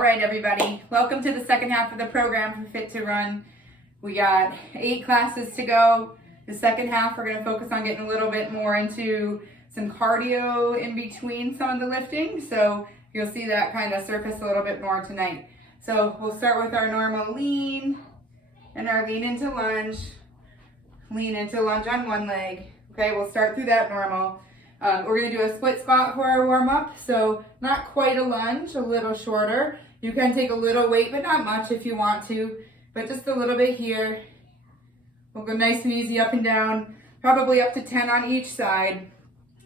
All right, everybody, welcome to the second half of the program for Fit to Run. We got 8 classes to go. The second half, we're going to focus on getting a little bit more into some cardio in between some of the lifting. So you'll see that kind of surface a little bit more tonight. So we'll start with our normal lean and our lean into lunge on one leg. Okay, we'll start through that normal. We're going to do a split squat for our warm-up. So not quite a lunge, a little shorter. You can take a little weight, but not much if you want to, but just a little bit here. We'll go nice and easy up and down, probably up to 10 on each side.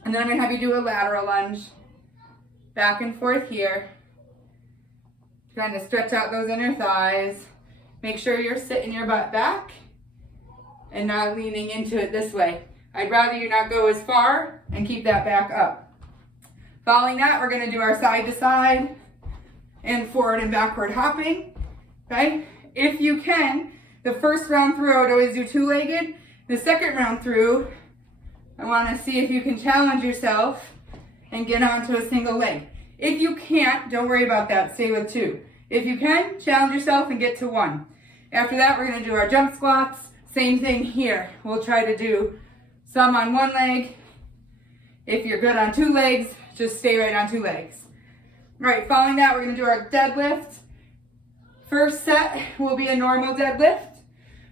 And then I'm going to have you do a lateral lunge, back and forth here. Trying to stretch out those inner thighs. Make sure you're sitting your butt back and not leaning into it this way. I'd rather you not go as far and keep that back up. Following that, we're going to do our side to side and forward and backward hopping. Okay? If you can, the first round through, I would always do two-legged. The second round through, I want to see if you can challenge yourself and get onto a single leg. If you can't, don't worry about that. Stay with 2. If you can, challenge yourself and get to 1. After that, we're going to do our jump squats. Same thing here. We'll try to do some on one leg. If you're good on 2 legs, just stay right on 2 legs. All right, following that, we're going to do our deadlift. First set will be a normal deadlift.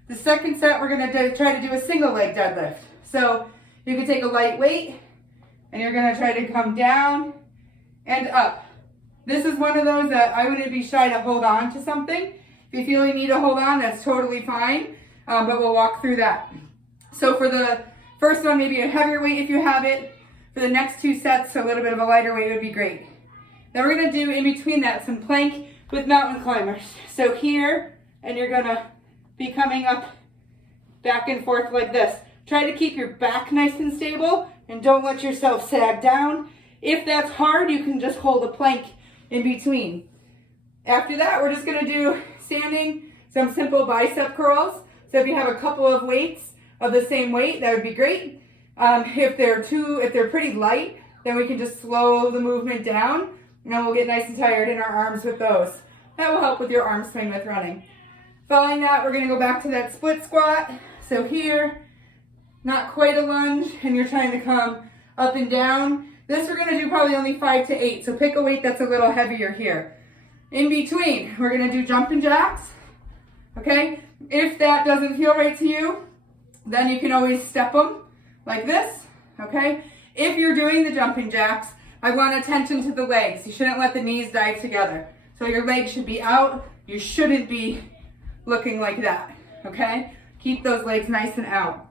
The second set, we're going to try to do a single leg deadlift. So you can take a light weight and you're going to try to come down and up. This is one of those that I wouldn't be shy to hold on to something. If you feel you need to hold on, that's totally fine, but we'll walk through that. So for the first one, maybe a heavier weight if you have it. For the next 2 sets, a little bit of a lighter weight would be great. Then we're going to do in between that some plank with mountain climbers. So here, and you're going to be coming up back and forth like this. Try to keep your back nice and stable and don't let yourself sag down. If that's hard, you can just hold a plank in between. After that, we're just going to do standing, some simple bicep curls. So if you have a couple of weights of the same weight, that would be great. If they're pretty light, then we can just slow the movement down. And then we'll get nice and tired in our arms with those. That will help with your arm swing with running. Following that, we're going to go back to that split squat. So here, not quite a lunge, and you're trying to come up and down. This we're going to do probably only 5 to 8. So pick a weight that's a little heavier here. In between, we're going to do jumping jacks. Okay? If that doesn't feel right to you, then you can always step them like this. Okay? If you're doing the jumping jacks, I want attention to the legs. You shouldn't let the knees dive together. So your legs should be out. You shouldn't be looking like that, okay? Keep those legs nice and out.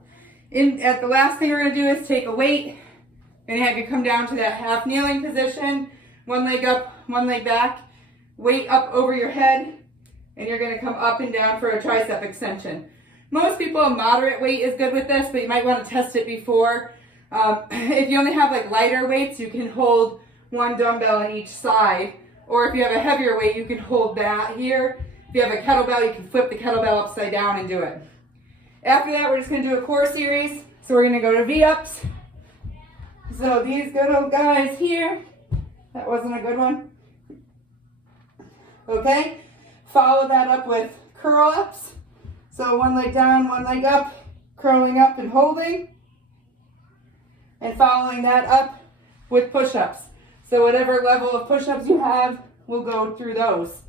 At the last thing we're gonna do is take a weight. I'm gonna have you come down to that half kneeling position. One leg up, one leg back. Weight up over your head, and you're gonna come up and down for a tricep extension. Most people, a moderate weight is good with this, but you might wanna test it before. If you only have like lighter weights, you can hold 1 dumbbell on each side. Or if you have a heavier weight, you can hold that here. If you have a kettlebell, you can flip the kettlebell upside down and do it. After that, we're just going to do a core series. So we're going to go to V-ups. So these good old guys here. That wasn't a good one. Okay. Follow that up with curl-ups. So 1 leg down, 1 leg up, curling up and holding. And following that up with push-ups. So whatever level of push-ups you have, we'll go through those.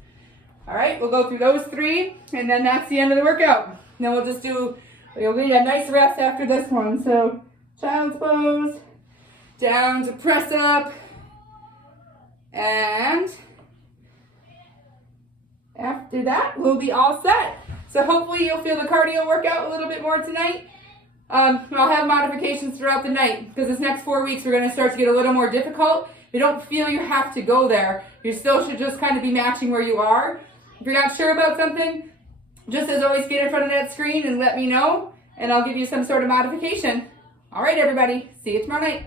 All right, we'll go through those 3, and then that's the end of the workout. Then we'll just do, you'll need a nice rest after this one. So child's pose, down to press up, and after that, we'll be all set. So hopefully you'll feel the cardio workout a little bit more tonight. I'll have modifications throughout the night because this next 4 weeks we're going to start to get a little more difficult. If you don't feel you have to go there, you still should just kind of be matching where you are. If you're not sure about something, just as always, get in front of that screen and let me know, and I'll give you some sort of modification. All right, everybody. See you tomorrow night.